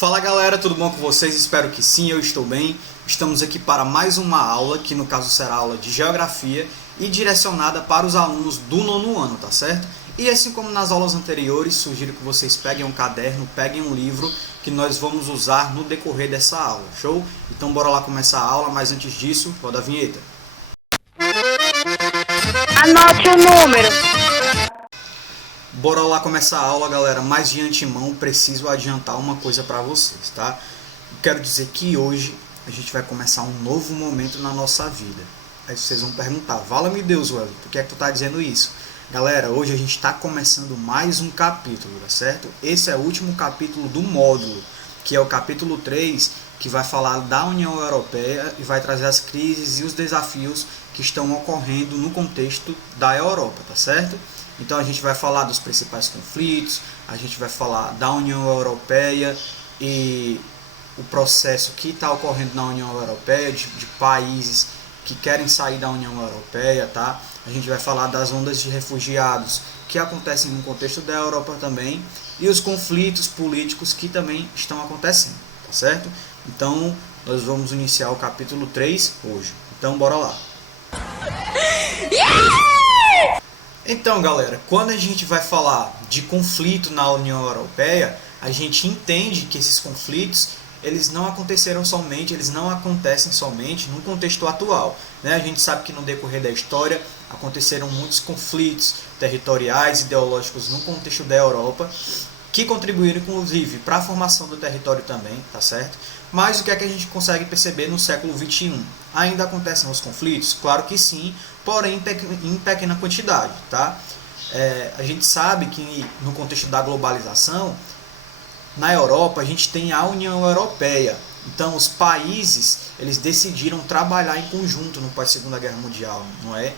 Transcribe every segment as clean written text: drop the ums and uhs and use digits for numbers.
Fala galera, tudo bom com vocês? Espero que sim, eu estou bem. Estamos aqui para mais uma aula, que no caso será aula de Geografia e direcionada para os alunos do nono ano, tá certo? E assim como nas aulas anteriores, sugiro que vocês peguem um caderno, peguem um livro que nós vamos usar no decorrer dessa aula, show? Então bora lá começar a aula, mas antes disso, roda a vinheta. Anote o número. Bora lá começar a aula, galera, mas de antemão preciso adiantar uma coisa para vocês, tá? Quero dizer que hoje a gente vai começar um novo momento na nossa vida. Aí vocês vão perguntar, vala-me Deus, Wellington, por que é que tu tá dizendo isso? Galera, hoje a gente está começando mais um capítulo, tá certo? Esse é o último capítulo do módulo, que é o capítulo 3, que vai falar da União Europeia e vai trazer as crises e os desafios que estão ocorrendo no contexto da Europa, tá certo? Então a gente vai falar dos principais conflitos, a gente vai falar da União Europeia e o processo que está ocorrendo na União Europeia, de países que querem sair da União Europeia, tá? A gente vai falar das ondas de refugiados que acontecem no contexto da Europa também e os conflitos políticos que também estão acontecendo, tá certo? Então nós vamos iniciar o capítulo 3 hoje. Então bora lá! Então, galera, quando a gente vai falar de conflito na União Europeia, a gente entende que esses conflitos eles não aconteceram somente, eles não acontecem somente no contexto atual, né? A gente sabe que no decorrer da história aconteceram muitos conflitos territoriais, ideológicos no contexto da Europa, que contribuíram inclusive para a formação do território também, tá certo? Mas o que é que a gente consegue perceber no século XXI? Ainda acontecem os conflitos? Claro que sim, porém em pequena quantidade, tá? A gente sabe que no contexto da globalização, na Europa a gente tem a União Europeia. Então os países eles decidiram trabalhar em conjunto no pós-Segunda Guerra Mundial, não é?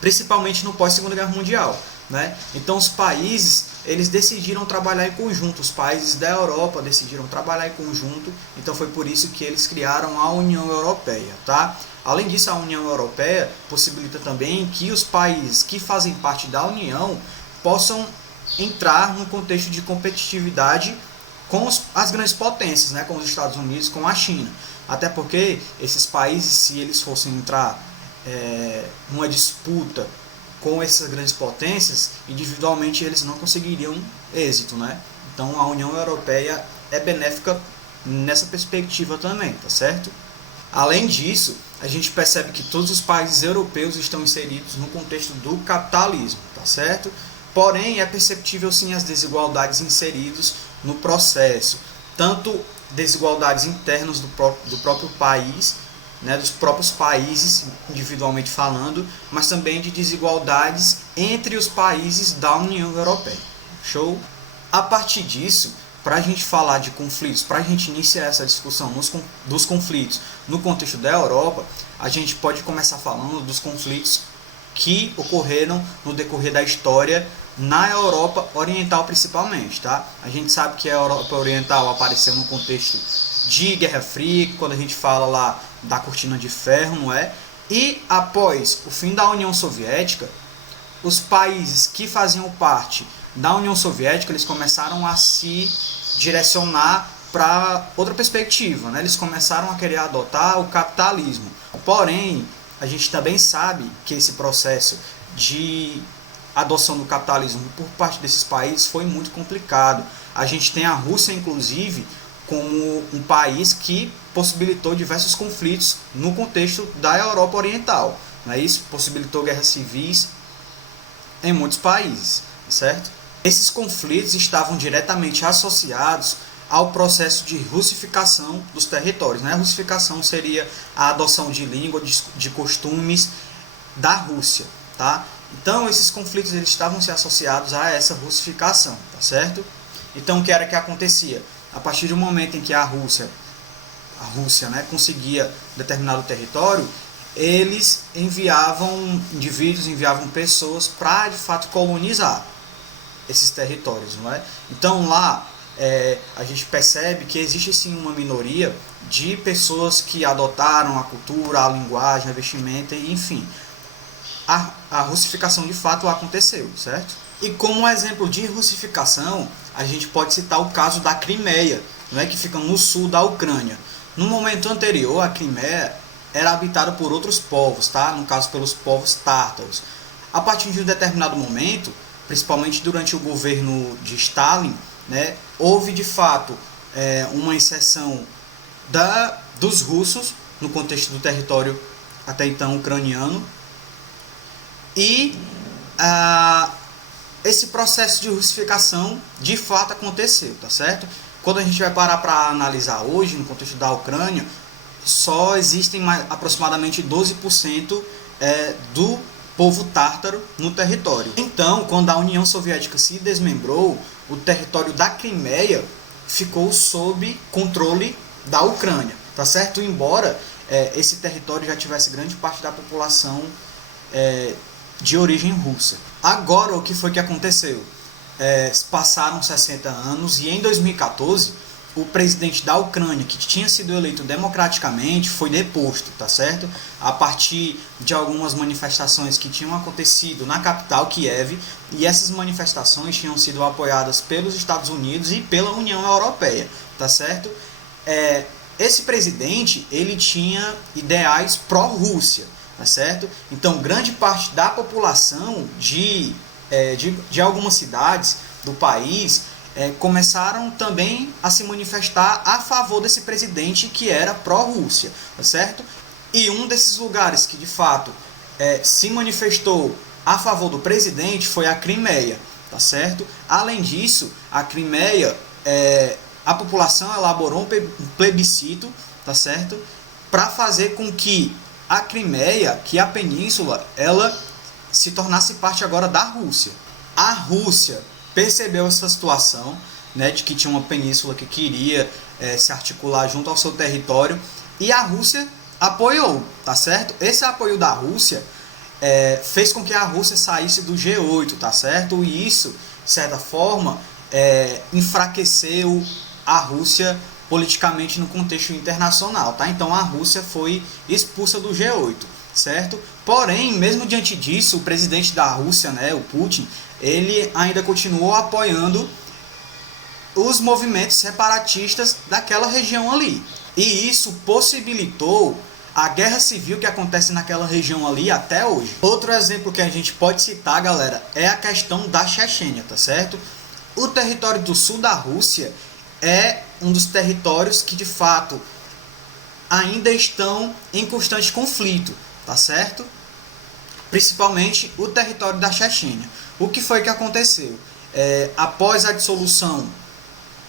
Principalmente no pós-Segunda Guerra Mundial, né? Então os países eles decidiram trabalhar em conjunto, os países da Europa decidiram trabalhar em conjunto, então foi por isso que eles criaram a União Europeia, tá? Além disso, a União Europeia possibilita também que os países que fazem parte da União possam entrar no contexto de competitividade com as grandes potências, né? Com os Estados Unidos, com a China. Até porque esses países, se eles fossem entrar numa disputa com essas grandes potências, individualmente eles não conseguiriam êxito, né? Então a União Europeia é benéfica nessa perspectiva também, tá certo? Além disso, a gente percebe que todos os países europeus estão inseridos no contexto do capitalismo, tá certo? Porém, é perceptível sim as desigualdades inseridas no processo, tanto desigualdades internas do próprio país, né, dos próprios países, individualmente falando, mas também de desigualdades entre os países da União Europeia. Show? A partir disso, para a gente falar de conflitos, para a gente iniciar essa discussão dos conflitos no contexto da Europa, a gente pode começar falando dos conflitos que ocorreram no decorrer da história na Europa Oriental principalmente, tá? A gente sabe que a Europa Oriental apareceu no contexto de Guerra Fria, quando a gente fala lá da cortina de ferro, não é? E após o fim da União Soviética, os países que faziam parte da União Soviética, eles começaram a se direcionar para outra perspectiva, né? Eles começaram a querer adotar o capitalismo. Porém, a gente também sabe que esse processo de adoção do capitalismo por parte desses países foi muito complicado. A gente tem a Rússia, inclusive, como um país que possibilitou diversos conflitos no contexto da Europa Oriental. Não é isso? Possibilitou guerras civis em muitos países, certo? Esses conflitos estavam diretamente associados ao processo de russificação dos territórios, né? A russificação seria a adoção de língua, de costumes da Rússia, tá? Então esses conflitos eles estavam se associados a essa russificação, tá certo? Então o que era que acontecia? A partir do momento em que a Rússia, né, conseguia determinado território, eles enviavam indivíduos, enviavam pessoas para de fato colonizar esses territórios, não é? Então lá a gente percebe que existe sim uma minoria de pessoas que adotaram a cultura, a linguagem, a vestimenta, enfim. A russificação de fato aconteceu, certo? E como exemplo de russificação, a gente pode citar o caso da Crimeia, né, que fica no sul da Ucrânia. No momento anterior, a Crimeia era habitada por outros povos, tá? No caso pelos povos tártaros. A partir de um determinado momento, principalmente durante o governo de Stalin, né, houve de fato uma inserção dos russos no contexto do território até então ucraniano, e esse processo de russificação de fato aconteceu, tá certo? Quando a gente vai parar para analisar hoje, no contexto da Ucrânia, só existem aproximadamente 12% do povo tártaro no território. Então, quando a União Soviética se desmembrou, o território da Crimeia ficou sob controle da Ucrânia, tá certo? Embora esse território já tivesse grande parte da população de origem russa. Agora, o que foi que aconteceu? Passaram 60 anos e em 2014 o presidente da Ucrânia, que tinha sido eleito democraticamente, foi deposto, tá certo? A partir de algumas manifestações que tinham acontecido na capital, Kiev, e essas manifestações tinham sido apoiadas pelos Estados Unidos e pela União Europeia, tá certo? Esse presidente, ele tinha ideais pró-Rússia, tá certo? Então, grande parte da população de algumas cidades do país começaram também a se manifestar a favor desse presidente que era pró-Rússia, tá certo? E um desses lugares que de fato se manifestou a favor do presidente foi a Crimeia, tá certo? Além disso, a Crimeia, a população elaborou um plebiscito, tá certo? Para fazer com que a Crimeia, que a península, ela se tornasse parte agora da Rússia. A Rússia percebeu essa situação, né, de que tinha uma península que queria se articular junto ao seu território, e a Rússia apoiou, tá certo? Esse apoio da Rússia fez com que a Rússia saísse do G8, tá certo? E isso, de certa forma, enfraqueceu a Rússia politicamente no contexto internacional, tá? Então a Rússia foi expulsa do G8, certo? Porém, mesmo diante disso, o presidente da Rússia, né, o Putin, ele ainda continuou apoiando os movimentos separatistas daquela região ali. E isso possibilitou a guerra civil que acontece naquela região ali até hoje. Outro exemplo que a gente pode citar, galera, é a questão da Chechênia, tá certo? O território do sul da Rússia é um dos territórios que de fato ainda estão em constante conflito, tá certo? Principalmente o território da Chechênia. O que foi que aconteceu? Após a dissolução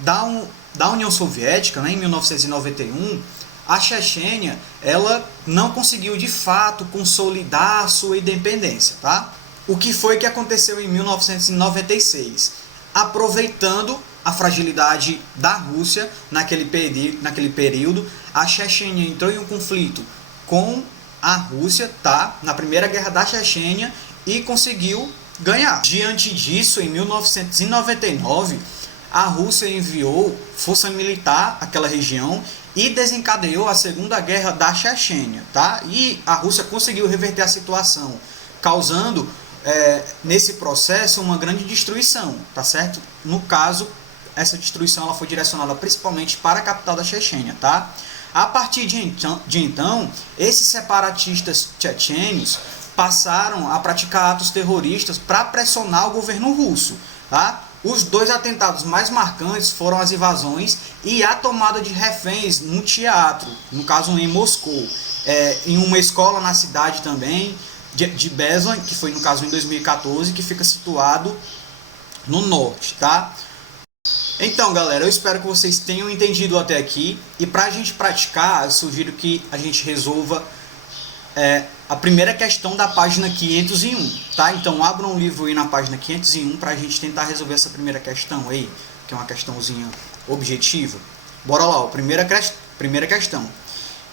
da União Soviética, né, em 1991, a Chechênia ela não conseguiu de fato consolidar a sua independência, tá? O que foi que aconteceu em 1996? Aproveitando a fragilidade da Rússia naquele período, a Chechênia entrou em um conflito com a Rússia, tá? Na Primeira Guerra da Chechênia, e conseguiu ganhar. Diante disso, em 1999, a Rússia enviou força militar àquela região e desencadeou a Segunda Guerra da Chechênia, tá? E a Rússia conseguiu reverter a situação, causando nesse processo uma grande destruição, tá certo? No caso, essa destruição ela foi direcionada principalmente para a capital da Chechênia, tá? A partir de então, esses separatistas chechênios passaram a praticar atos terroristas para pressionar o governo russo, tá? Os dois atentados mais marcantes foram as invasões e a tomada de reféns num teatro, no caso em Moscou, em uma escola na cidade também de Beslan, que foi no caso em 2014, que fica situado no norte, tá? Então, galera, eu espero que vocês tenham entendido até aqui, e para a gente praticar, eu sugiro que a gente resolva a primeira questão da página 501, tá? Então abra um livro aí na página 501 para a gente tentar resolver essa primeira questão aí, que é uma questãozinha objetiva. Bora lá, ó, primeira questão.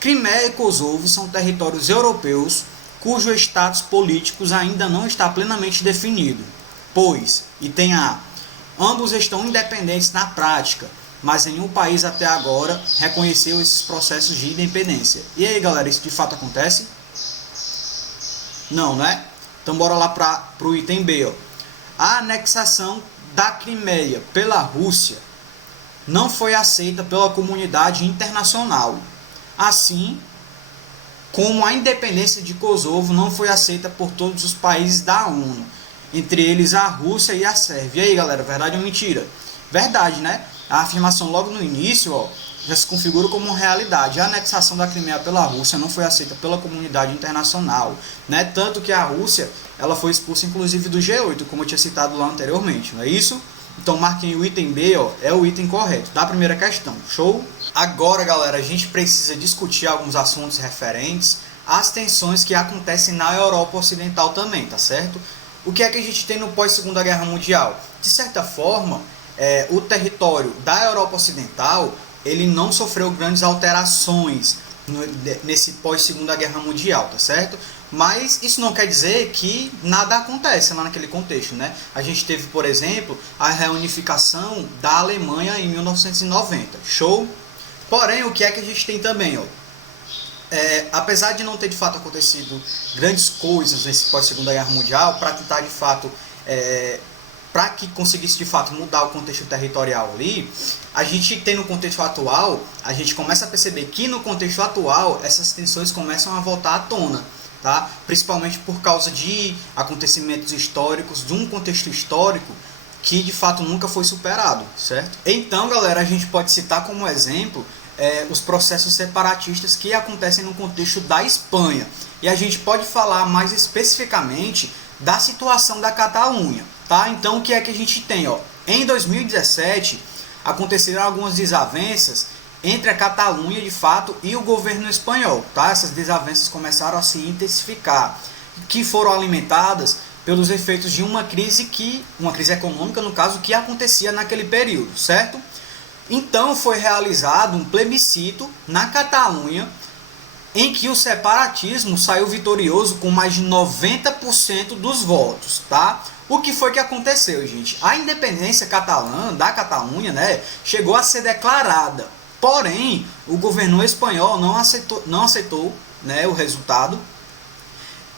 Crimeia e Kosovo são territórios europeus cujo status político ainda não está plenamente definido, pois, item A, ambos estão independentes na prática, mas nenhum país até agora reconheceu esses processos de independência. E aí, galera, isso de fato acontece? Não, né? Então bora lá para o item B, ó. A anexação da Crimeia pela Rússia não foi aceita pela comunidade internacional, assim como a independência de Kosovo não foi aceita por todos os países da ONU, entre eles a Rússia e a Sérvia. E aí, galera, verdade ou mentira? Verdade, né? A afirmação logo no início, já se configura como realidade. A anexação da Crimeia pela Rússia não foi aceita pela comunidade internacional, né? Tanto que a Rússia ela foi expulsa inclusive do G8, como eu tinha citado lá anteriormente, não é isso? Então marquem o item B, é o item correto da primeira questão. Show? Agora, galera, a gente precisa discutir alguns assuntos referentes às tensões que acontecem na Europa Ocidental também, tá certo? O que é que a gente tem no pós-Segunda Guerra Mundial? De certa forma, o território da Europa Ocidental ele não sofreu grandes alterações nesse pós-Segunda Guerra Mundial, tá certo? Mas isso não quer dizer que nada acontece lá naquele contexto, né? A gente teve, por exemplo, a reunificação da Alemanha em 1990, show? Porém, o que é que a gente tem também, apesar de não ter de fato acontecido grandes coisas nesse pós-Segunda Guerra Mundial, para tentar de fato, para que conseguisse de fato mudar o contexto territorial ali, a gente tem no contexto atual, a gente começa a perceber que no contexto atual essas tensões começam a voltar à tona, tá? Principalmente por causa de acontecimentos históricos, de um contexto histórico que de fato nunca foi superado, certo? Então, galera, a gente pode citar como exemplo os processos separatistas que acontecem no contexto da Espanha. E a gente pode falar mais especificamente da situação da Catalunha, tá? Então, o que é que a gente tem? Em 2017, aconteceram algumas desavenças entre a Catalunha, de fato, e o governo espanhol, tá? Essas desavenças começaram a se intensificar, que foram alimentadas pelos efeitos de uma crise econômica, no caso, que acontecia naquele período, certo? Então foi realizado um plebiscito na Catalunha, em que o separatismo saiu vitorioso com mais de 90% dos votos, tá? O que foi que aconteceu, gente? A independência catalã, da Catalunha, né, chegou a ser declarada. Porém, o governo espanhol não aceitou, né, o resultado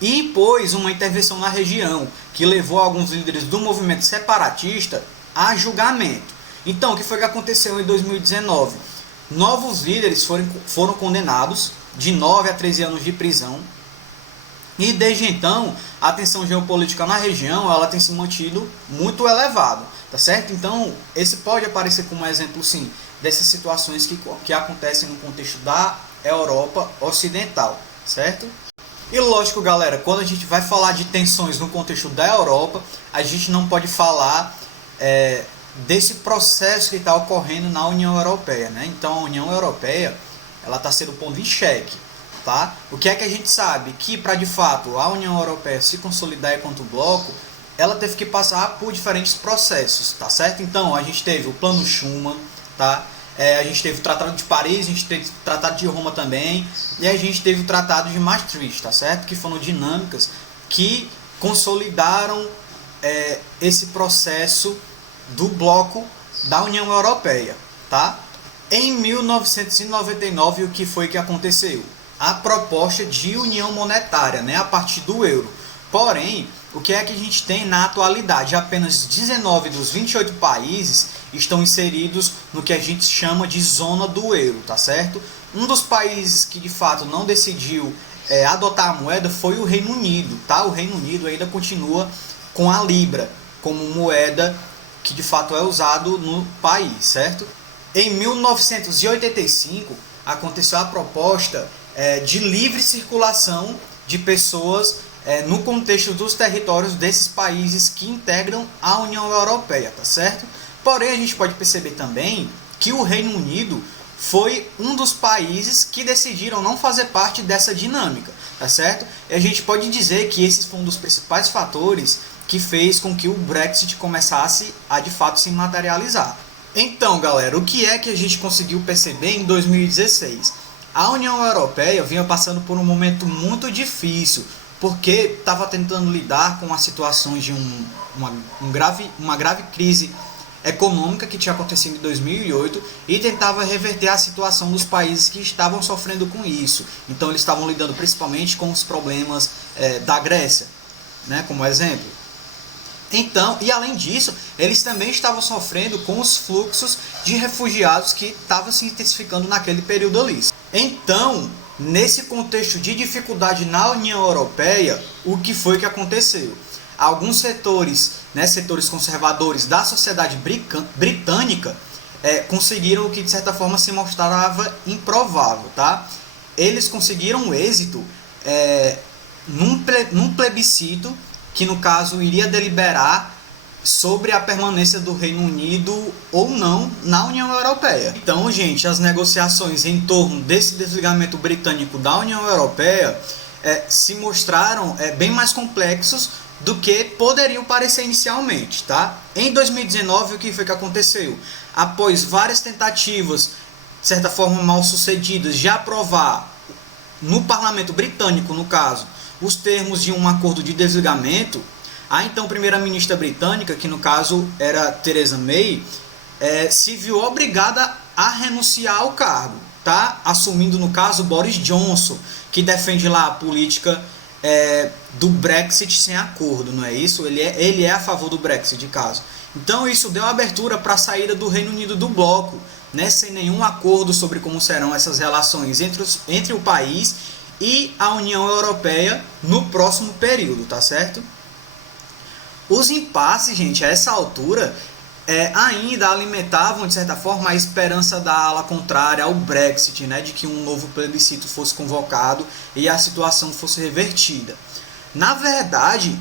e impôs uma intervenção na região, que levou alguns líderes do movimento separatista a julgamento. Então, o que foi que aconteceu em 2019? Novos líderes foram condenados de 9 a 13 anos de prisão. E desde então, a tensão geopolítica na região ela tem se mantido muito elevada, tá certo? Então, esse pode aparecer como exemplo, sim, dessas situações que acontecem no contexto da Europa Ocidental, certo? E lógico, galera, quando a gente vai falar de tensões no contexto da Europa, a gente não pode falar desse processo que está ocorrendo na União Europeia, né? Então, a União Europeia ela está sendo pondo em xeque. Tá? O que é que a gente sabe? Que para de fato a União Europeia se consolidar enquanto bloco, ela teve que passar por diferentes processos, tá certo? Então a gente teve o Plano Schuman, tá? A gente teve o Tratado de Paris, a gente teve o Tratado de Roma também, e a gente teve o Tratado de Maastricht, tá certo? Que foram dinâmicas que consolidaram esse processo do bloco da União Europeia, tá? Em 1999, o que foi que aconteceu? A proposta de união monetária, né, a partir do euro. Porém, o que é que a gente tem na atualidade? Apenas 19 dos 28 países estão inseridos no que a gente chama de zona do euro, tá certo? Um dos países que de fato não decidiu adotar a moeda foi o Reino Unido, tá? O Reino Unido ainda continua com a Libra como moeda que de fato é usado no país, certo? Em 1985 aconteceu a proposta de livre circulação de pessoas no contexto dos territórios desses países que integram a União Europeia, tá certo? Porém, a gente pode perceber também que o Reino Unido foi um dos países que decidiram não fazer parte dessa dinâmica, tá certo? E a gente pode dizer que esse foi um dos principais fatores que fez com que o Brexit começasse a de fato se materializar. Então, galera, o que é que a gente conseguiu perceber em 2016? A União Europeia vinha passando por um momento muito difícil, porque estava tentando lidar com as situações de uma grave crise econômica que tinha acontecido em 2008 e tentava reverter a situação dos países que estavam sofrendo com isso. Então eles estavam lidando principalmente com os problemas da Grécia, né, como exemplo. Então, e além disso, eles também estavam sofrendo com os fluxos de refugiados que estavam se intensificando naquele período ali. Então, nesse contexto de dificuldade na União Europeia, o que foi que aconteceu? Alguns setores, setores conservadores da sociedade britânica, conseguiram o que de certa forma se mostrava improvável, tá? Eles conseguiram êxito num plebiscito que no caso iria deliberar sobre a permanência do Reino Unido ou não na União Europeia. Então, gente, as negociações em torno desse desligamento britânico da União Europeia se mostraram bem mais complexos do que poderiam parecer inicialmente, tá? Em 2019, o que foi que aconteceu? Após várias tentativas, de certa forma mal sucedidas, de aprovar no parlamento britânico, no caso, os termos de um acordo de desligamento, a então primeira-ministra britânica, que no caso era Theresa May, se viu obrigada a renunciar ao cargo, tá? Assumindo no caso Boris Johnson, que defende lá a política do Brexit sem acordo, não é isso? Ele é a favor do Brexit, de caso. Então isso deu abertura para a saída do Reino Unido do bloco, sem nenhum acordo sobre como serão essas relações entre o país e a União Europeia no próximo período, tá certo? Os impasses, gente, a essa altura, ainda alimentavam, de certa forma, a esperança da ala contrária ao Brexit, de que um novo plebiscito fosse convocado e a situação fosse revertida. Na verdade,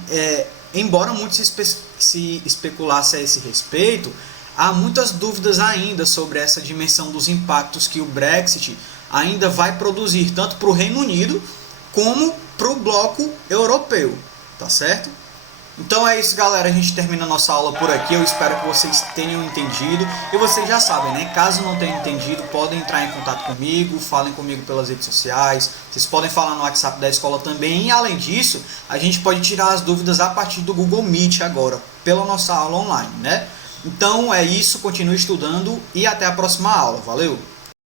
embora muito se especulasse a esse respeito, há muitas dúvidas ainda sobre essa dimensão dos impactos que o Brexit ainda vai produzir, tanto para o Reino Unido como para o bloco europeu, tá certo? Então é isso, galera, a gente termina a nossa aula por aqui, eu espero que vocês tenham entendido, e vocês já sabem, caso não tenham entendido, podem entrar em contato comigo, falem comigo pelas redes sociais, vocês podem falar no WhatsApp da escola também, e além disso, a gente pode tirar as dúvidas a partir do Google Meet agora, pela nossa aula online, Então é isso, continue estudando e até a próxima aula, valeu!